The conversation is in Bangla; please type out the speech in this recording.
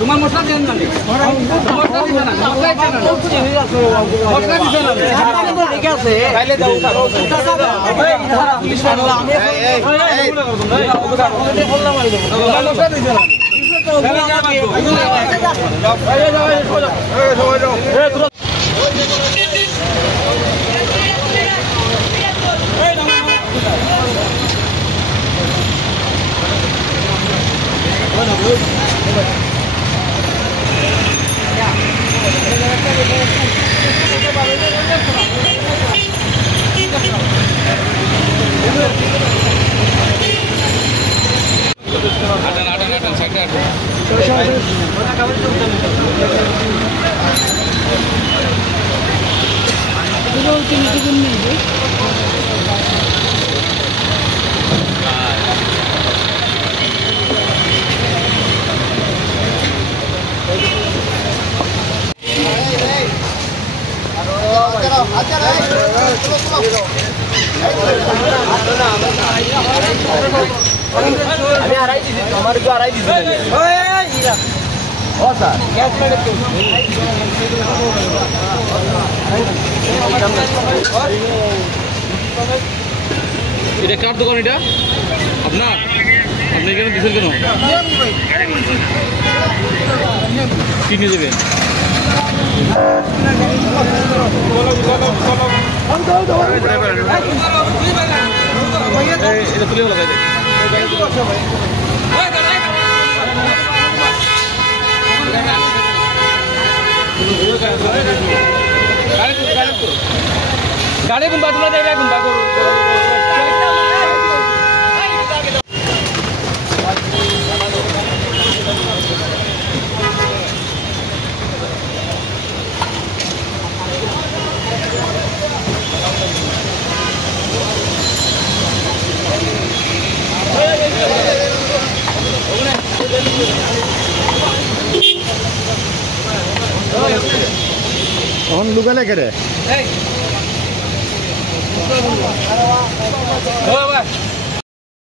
তোমার মশলা দেন না মশলা দিবেন না মশলা দিবেন না ঠিক আছে খাইলে দাও পুলিশ আমি বললাম মশলা দিবেন না हमारे जो आ रही है सर गैस में এটা কার দোকান এটা আপনার আপনি এখানে দিছেন কেন কি নিয়ে যাবেন এটা তুলে লাগাই দে गाड़ी पण बाजूला द्यायला पण बाजू On lugale kere. Hey.